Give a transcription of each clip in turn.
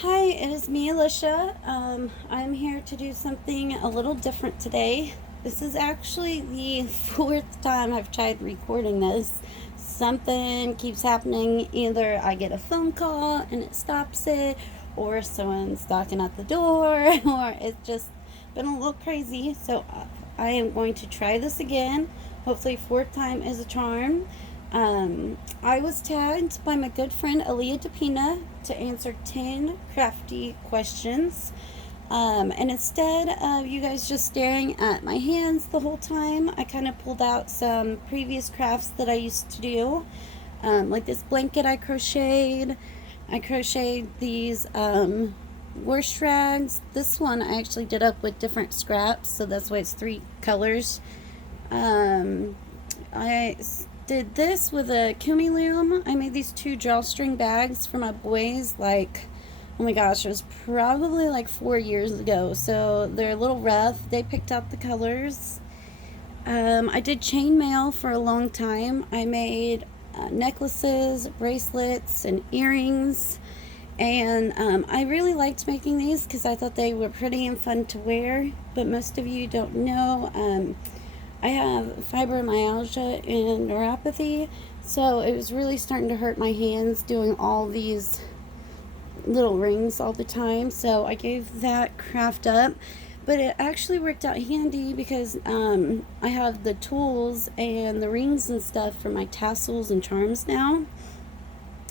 Hi, it is me, Alicia. I'm here to do something a little different today. This is actually the fourth time I've tried recording this. Something keeps happening. Either I get a phone call and it stops it, or someone's knocking at the door, or it's just been a little crazy. So I am going to try this again. Hopefully, fourth time is a charm. I was tagged by my good friend Aaliyah DePina to answer 10 crafty questions. And instead of you guys just staring at my hands the whole time, I kind of pulled out some previous crafts that I used to do. Like this blanket I crocheted. I crocheted these wash rags. This one I actually did up with different scraps, so that's why it's three colors. I did this with a kumi loom. I made these two drawstring bags for my boys, like, oh my gosh, it was probably like 4 years ago. So they're a little rough. They picked out the colors. I did chainmail for a long time. I made necklaces, bracelets, and earrings. And I really liked making these because I thought they were pretty and fun to wear. But most of you don't know. I have fibromyalgia and neuropathy, so it was really starting to hurt my hands doing all these little rings all the time. So I gave that craft up, but it actually worked out handy because I have the tools and the rings and stuff for my tassels and charms now.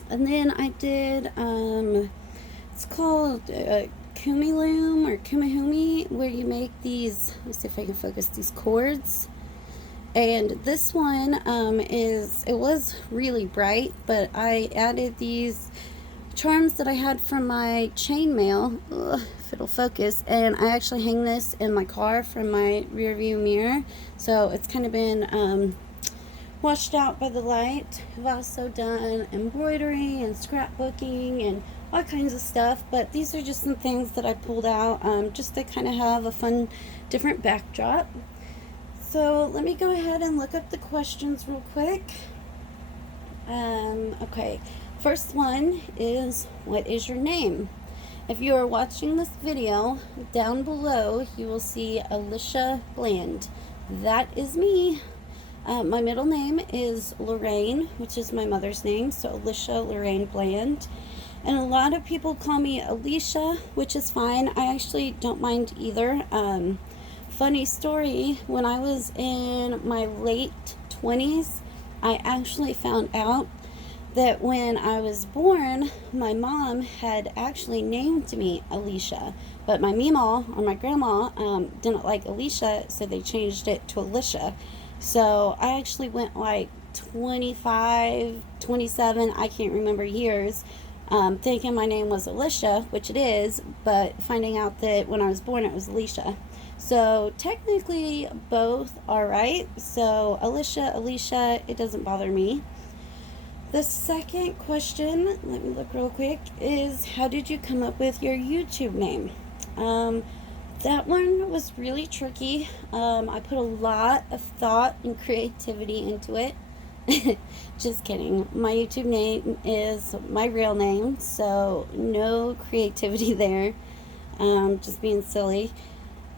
And then I did it's called kumi loom or kumihumi, where you make these. Let's see if I can focus these cords. And this one it was really bright, but I added these charms that I had from my chainmail. If it'll focus. And I actually hang this in my car from my rear view mirror. So it's kind of been washed out by the light. I've also done embroidery and scrapbooking and all kinds of stuff. But these are just some things that I pulled out just to kind of have a fun, different backdrop. So let me go ahead and look up the questions real quick. Okay, first one is, what is your name? If you are watching this video, down below you will see Alicia Bland. That is me. My middle name is Lorraine, which is my mother's name, so Alicia Lorraine Bland. And a lot of people call me Alicia, which is fine. I actually don't mind either. Funny story, when I was in my late 20s, I actually found out that when I was born, my mom had actually named me Alicia, but my Mima or my grandma didn't like Alicia, so they changed it to Alicia. So I actually went like 25, 27, I can't remember years, thinking my name was Alicia, which it is, but finding out that when I was born it was Alicia. So technically both are right. So Alicia, it doesn't bother me. The second question, let me look real quick, is how did you come up with your YouTube name? That one was really tricky. I put a lot of thought and creativity into it. Just kidding. My YouTube name is my real name, so no creativity there. Just being silly.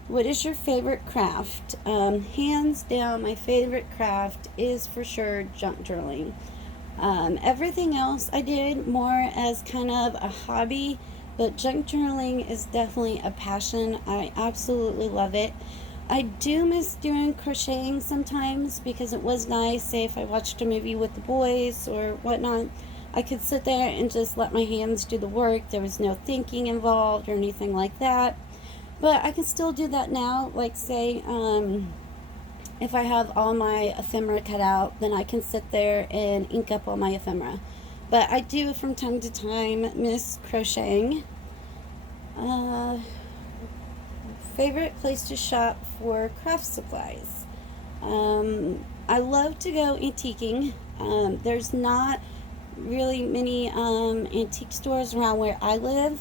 What is your favorite craft? Hands down, my favorite craft is for sure junk journaling. Everything else I did more as kind of a hobby, but junk journaling is definitely a passion. I absolutely love it. I do miss doing crocheting sometimes because it was nice, say if I watched a movie with the boys or whatnot, I could sit there and just let my hands do the work. There was no thinking involved or anything like that. But I can still do that now, like say if I have all my ephemera cut out, then I can sit there and ink up all my ephemera. But I do from time to time miss crocheting. Favorite place to shop for craft supplies? I love to go antiquing. There's not really many antique stores around where I live,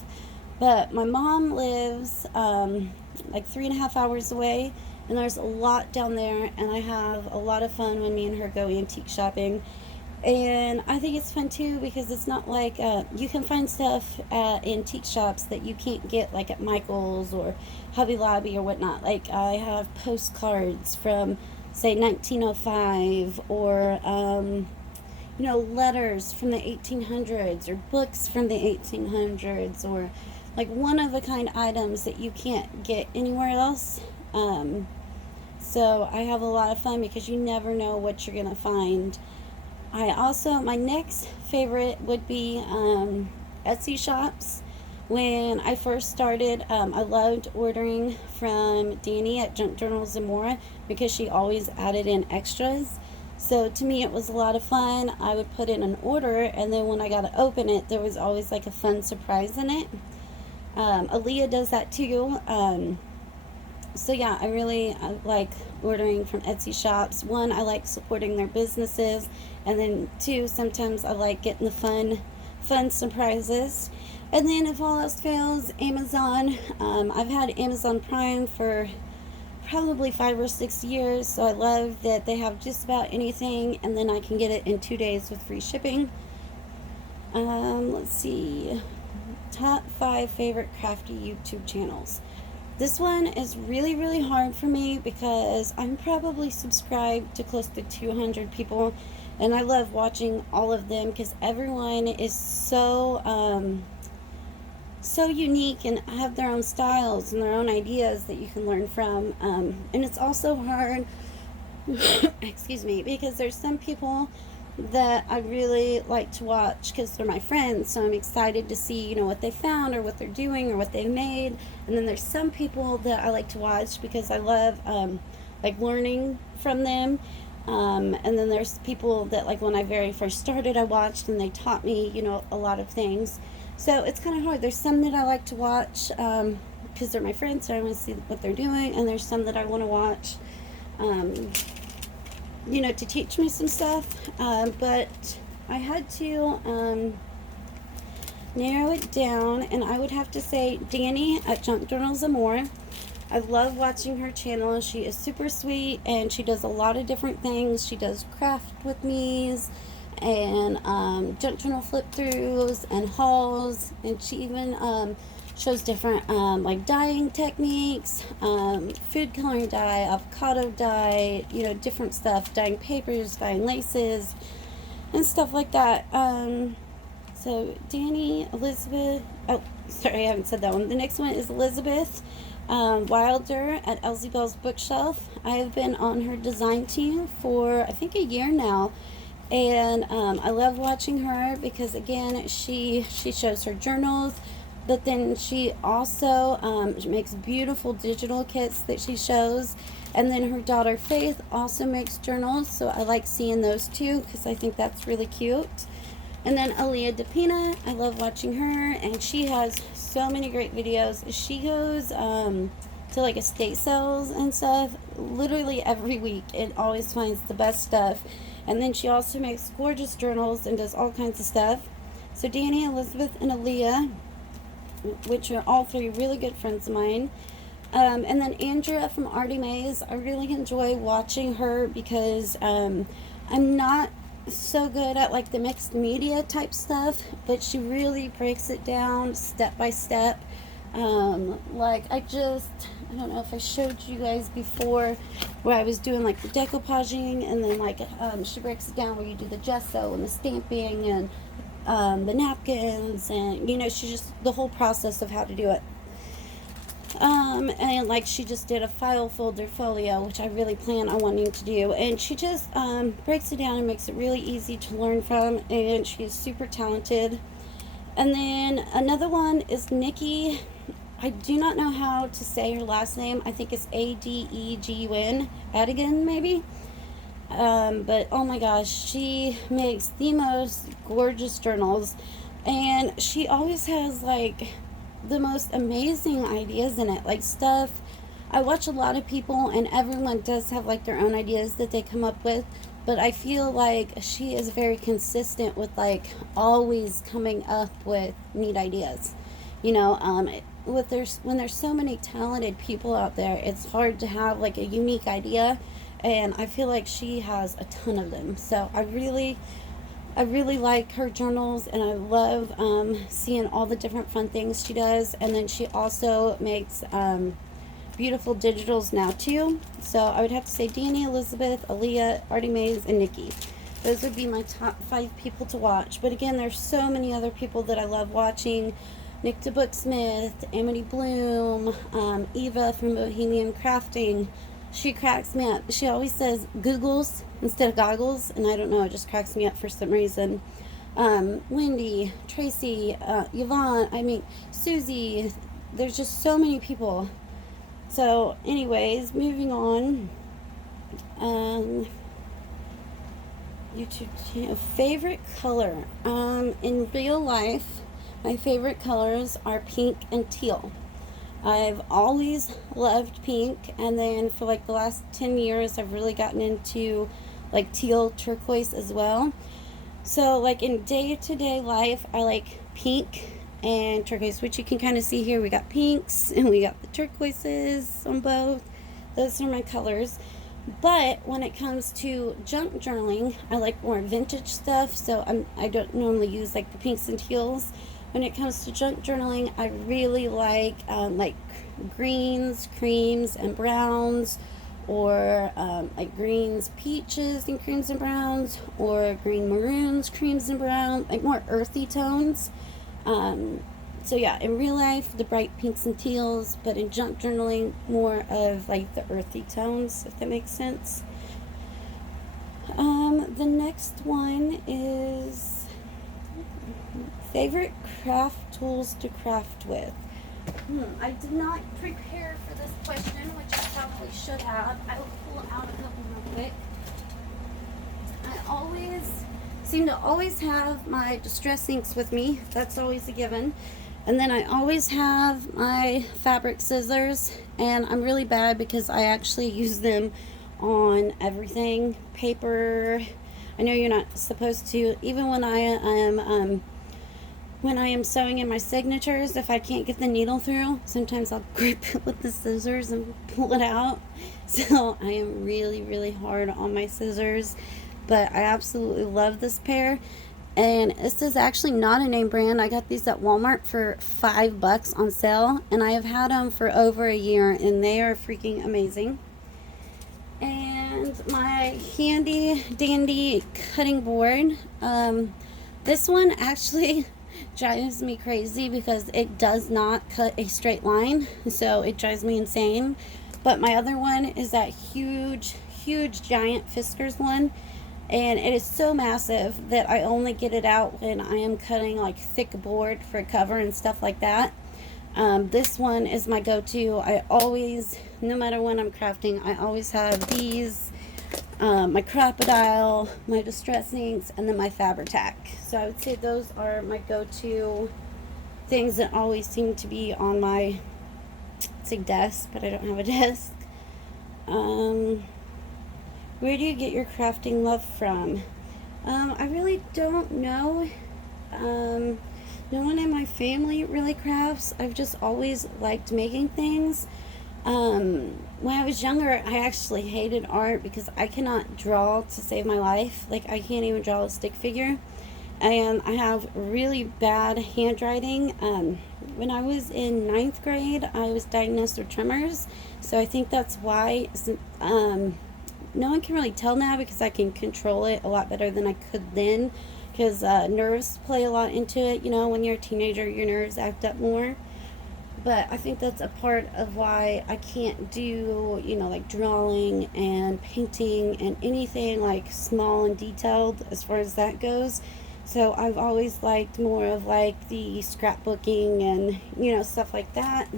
but my mom lives like 3.5 hours away, and there's a lot down there, and I have a lot of fun when me and her go antique shopping. And I think it's fun too because it's not like you can find stuff at antique shops that you can't get like at Michael's or Hobby Lobby or whatnot. Like I have postcards from say 1905 or letters from the 1800s or books from the 1800s or like one of a kind items that you can't get anywhere else. So I have a lot of fun because you never know what you're going to find. My next favorite would be Etsy shops. When I first started, I loved ordering from Danny at Junk Journals and More because she always added in extras. So to me, it was a lot of fun. I would put in an order, and then when I got to open it, there was always like a fun surprise in it. Aaliyah does that too. So yeah, I like ordering from Etsy shops. One, I like supporting their businesses, and then two, sometimes I like getting the fun surprises. And then if all else fails, Amazon. I've had Amazon Prime for probably 5 or 6 years, so I love that they have just about anything, and then I can get it in 2 days with free shipping. Let's see, top 5 favorite crafty YouTube channels. This one is really, really hard for me because I'm probably subscribed to close to 200 people, and I love watching all of them because everyone is so unique and have their own styles and their own ideas that you can learn from. And it's also hard, excuse me, because there's some people that I really like to watch because they're my friends, so I'm excited to see what they found or what they're doing or what they made. And then there's some people that I like to watch because I love like learning from them. And then there's people that, like, when I very first started, I watched and they taught me a lot of things. So it's kind of hard. There's some that I like to watch because they're my friends, so I want to see what they're doing, and there's some that I want to watch to teach me some stuff, but I had to narrow it down, and I would have to say Danny at Junk Journals and More. I love watching her channel. She is super sweet, and she does a lot of different things. She does craft with me's and junk journal flip throughs and hauls, and she even shows different like dyeing techniques, food coloring dye, avocado dye, different stuff, dyeing papers, dyeing laces, and stuff like that. So Danny, Elizabeth, oh, sorry, I haven't said that one. The next one is Elizabeth Wilder at Elsie Bell's Bookshelf. I have been on her design team for, I think, a year now. And I love watching her because, again, she shows her journals, but then she also makes beautiful digital kits that she shows. And then her daughter Faith also makes journals, so I like seeing those too because I think that's really cute. And then Aaliyah DePina, I love watching her, and she has so many great videos. She goes to like estate sales and stuff literally every week and always finds the best stuff. And then she also makes gorgeous journals and does all kinds of stuff. So Danny, Elizabeth, and Aaliyah, which are all three really good friends of mine. And then Andrea from Artie Mays, I really enjoy watching her because I'm not so good at like the mixed media type stuff, but she really breaks it down step by step. Like I don't know if I showed you guys before where I was doing like the decoupaging, and then like she breaks it down where you do the gesso and the stamping and the napkins, and she just the whole process of how to do it. And like she just did a file folder folio, which I really plan on wanting to do, and she just breaks it down and makes it really easy to learn from, and she's super talented. And then another one is Nikki. I do not know how to say her last name. I think it's Adegun, Adigan maybe. But oh my gosh, she makes the most gorgeous journals, and she always has like the most amazing ideas in it, like stuff. I watch a lot of people, and everyone does have like their own ideas that they come up with, but I feel like she is very consistent with like always coming up with neat ideas. When there's so many talented people out there, it's hard to have like a unique idea, and I feel like she has a ton of them. So I really I really like her journals, and I love seeing all the different fun things she does. And then she also makes beautiful digitals now too. So I would have to say Danny, Elizabeth, Aaliyah, Artie Mays, and Nikki. Those would be my top 5 people to watch. But again, there's so many other people that I love watching. Nick DeBooksmith, Amity Bloom, Eva from Bohemian Crafting. She cracks me up. She always says googles instead of goggles, and I don't know, it just cracks me up for some reason. Wendy, Tracy, Yvonne, Susie. There's just so many people. So, anyways, moving on. YouTube channel. Favorite color. In real life, my favorite colors are pink and teal. I've always loved pink, and then for like the last 10 years, I've really gotten into like teal turquoise as well. So, like in day-to-day life, I like pink and turquoise, which you can kind of see here. We got pinks and we got the turquoises on both. Those are my colors. But when it comes to junk journaling, I like more vintage stuff, so I don't normally use like the pinks and teals. When it comes to junk journaling, I really like greens, creams, and browns, or like greens, peaches, and creams and browns, or green maroons, creams and browns, like more earthy tones. So yeah, in real life, the bright pinks and teals, but in junk journaling, more of like the earthy tones, if that makes sense. The next one is favorite craft tools to craft with. I did not prepare for this question, which I probably should have. I will pull out a couple real quick. I always seem to always have my distress inks with me. That's always a given. And then I always have my fabric scissors, and I'm really bad because I actually use them on everything. Paper. I know you're not supposed to. Even when I am sewing in my signatures, if I can't get the needle through, sometimes I'll grip it with the scissors and pull it out. So I am really, really hard on my scissors, but I absolutely love this pair. And this is actually not a name brand. I got these at Walmart for $5 on sale, and I have had them for over a year, and they are freaking amazing. And my handy dandy cutting board. This one actually drives me crazy because it does not cut a straight line, so it drives me insane. But my other one is that huge giant Fiskars one, and it is so massive that I only get it out when I am cutting like thick board for a cover and stuff like that. This one is my go-to. I always, no matter when I'm crafting, I always have these, my Crocodile, my Distress Inks, and then my Fabri-Tac. So I would say those are my go-to things that always seem to be on my, say desk, but I don't have a desk. Where do you get your crafting love from? I really don't know. No one in my family really crafts. I've just always liked making things. When I was younger, I actually hated art because I cannot draw to save my life. Like, I can't even draw a stick figure. And I have really bad handwriting. When I was in 9th grade, I was diagnosed with tremors. So I think that's why no one can really tell now because I can control it a lot better than I could then, because nerves play a lot into it. You know, when you're a teenager, your nerves act up more. But I think that's a part of why I can't do, you know, like drawing and painting and anything like small and detailed as far as that goes. So I've always liked more of like the scrapbooking and, you know, stuff like that.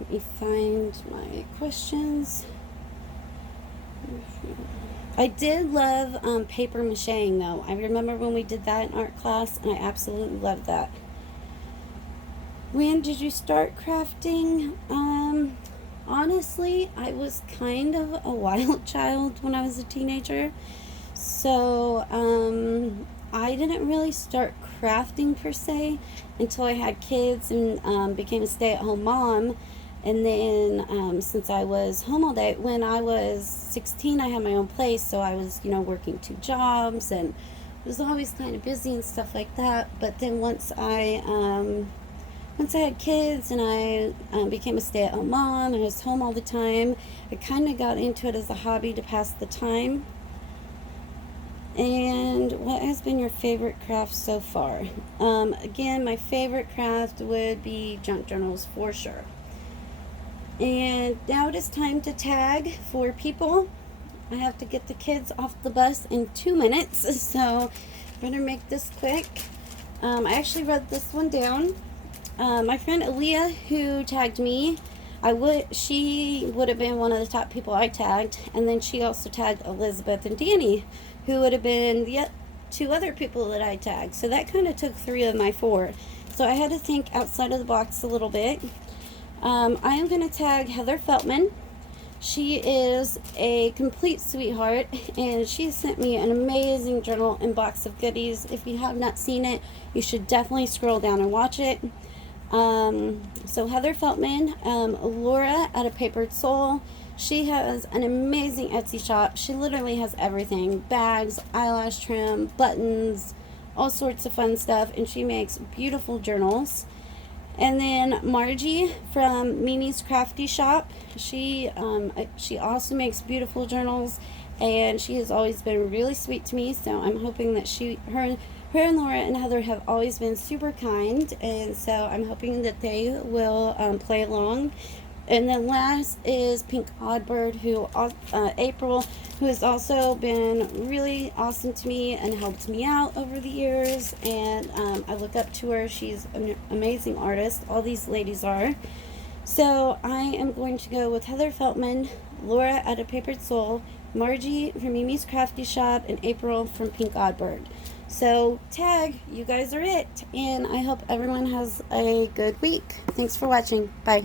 Let me find my questions. I did love paper macheing though. I remember when we did that in art class, and I absolutely loved that. When did you start crafting? Honestly, I was kind of a wild child when I was a teenager. So, I didn't really start crafting per se until I had kids and became a stay-at-home mom. And then since I was home all day, when I was 16, I had my own place, so I was, you know, working 2 jobs and was always kind of busy and stuff like that. But then once I had kids and I became a stay-at-home mom, I was home all the time, I kind of got into it as a hobby to pass the time. And what has been your favorite craft so far? Again, my favorite craft would be junk journals for sure. And now it is time to tag for people. I have to get the kids off the bus in 2 minutes, so better make this quick. I actually wrote this one down. My friend Aaliyah, who tagged me, she would have been one of the top people I tagged, and then she also tagged Elizabeth and Danny, who would have been the 2 other people that I tagged. So that kind of took 3 of my 4. So I had to think outside of the box a little bit. I am going to tag Heather Feltman. She is a complete sweetheart, and she sent me an amazing journal and box of goodies. If you have not seen it, you should definitely scroll down and watch it. So Heather Feltman, Laura at A Papered Soul. She has an amazing Etsy shop. She literally has everything: bags, eyelash trim, buttons, all sorts of fun stuff, and she makes beautiful journals. And then Margie from Mimi's Crafty Shop. She also makes beautiful journals, and she has always been really sweet to me. So I'm hoping that her and Laura and Heather have always been super kind, and so I'm hoping that they will play along. And then last is Pink Oddbird, April, who has also been really awesome to me and helped me out over the years. And I look up to her. She's an amazing artist. All these ladies are. So I am going to go with Heather Feltman, Laura at A Papered Soul, Margie from Mimi's Crafty Shop, and April from Pink Oddbird. So tag, you guys are it. And I hope everyone has a good week. Thanks for watching. Bye.